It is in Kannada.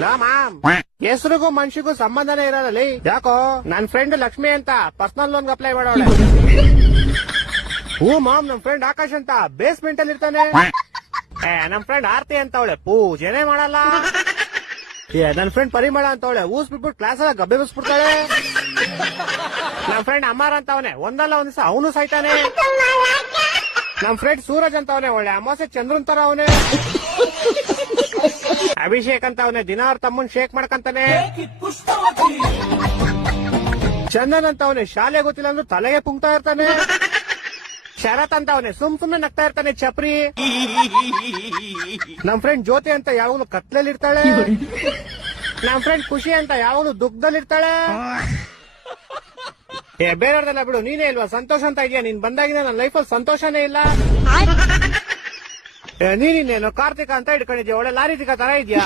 ಮ್ಯಾಮ್, ಹೆಸರಿಗೂ ಮನ್ಷಿಗೂ ಸಂಬಂಧನೇ ಇರೋದಲ್ಲಿ. ಯಾಕೋ ನನ್ ಫ್ರೆಂಡ್ ಲಕ್ಷ್ಮಿ ಅಂತ ಪರ್ಸನಲ್ ಲೋನ್ ಅಪ್ಲೈ ಮಾಡೋಳೆ. ಹೂ ಮಾಮ್, ನಮ್ ಫ್ರೆಂಡ್ ಆಕಾಶ್ ಅಂತ ಬೇಸ್ಮೆಂಟ್ ಅಲ್ಲಿ ಇರ್ತಾನೆ. ನಮ್ ಫ್ರೆಂಡ್ ಆರ್ತಿ ಅಂತ ಅವಳೆ ಪೂಜೆನೆ ಮಾಡಲ್ಲ. ನನ್ ಫ್ರೆಂಡ್ ಪರಿಮಳ ಅಂತ ಅವಳೆ ಊಸ್ ಬಿಟ್ಬಿಟ್ಟು ಕ್ಲಾಸ್ ಎಲ್ಲ ಗಬ್ಬೆ ಬಿಸ್ಬಿಡ್ತಾಳೆ. ನಮ್ ಫ್ರೆಂಡ್ ಅಮ್ಮಾರ ಅಂತ ಅವನೇ ಒಂದಲ್ಲ ಒಂದ್ ದಿವಸ ಅವನು ಸಾಯ್ತಾನೆ. ನಮ್ ಫ್ರೆಂಡ್ ಸೂರಜ್ ಅಂತ ಅವನೇ ಒಳ್ಳೆ ಅಮಾಸೆ ಚಂದ್ರನ್ ತರ ಅವನೇ. ಅಭಿಷೇಕ್ ಅಂತ ಅವನೇ ದಿನ ಅವ್ರ ತಮ್ಮನ್ ಶೇಕ್ ಮಾಡ್ಕಂತಾನೆ. ಚಂದನ್ ಅಂತ ಅವನೇ ಶಾಲೆ ಗೊತ್ತಿಲ್ಲ ಅಂದ್ರೂ ತಲೆಗೆ ಪುಂಕ್ತಾ ಇರ್ತಾನೆ. ಶರತ್ ಅಂತ ಅವನೇ ಸುಮ್ನೆ ನಗ್ತಾ ಇರ್ತಾನೆ ಚಪ್ರಿ. ನಮ್ ಫ್ರೆಂಡ್ ಜ್ಯೋತಿ ಅಂತ ಯಾವಾಗಲೂ ಕತ್ಲಲ್ಲಿ ಇರ್ತಾಳೆ. ನಮ್ ಫ್ರೆಂಡ್ ಖುಷಿ ಅಂತ ಯಾವಾಗಲೂ ದುಃಖದಲ್ಲಿ ಇರ್ತಾಳೆ. ಬೇರೆಯವ್ರದೆಲ್ಲ ಬಿಡು, ನೀನೇ ಇಲ್ವಾ ಸಂತೋಷ ಅಂತ ಇದೆಯಾ? ನೀನ್ ಬಂದಾಗಿನ ನನ್ನ ಲೈಫಲ್ಲಿ ಸಂತೋಷನೇ ಇಲ್ಲ. ನೀನೇನು ಕಾರ್ತಿಕ ಅಂತ ಇಟ್ಕೊಂಡಿದ್ಯಾ? ಒಳ್ಳೆ ಲಾರಿತಿಕ ತರ ಇದೆಯಾ?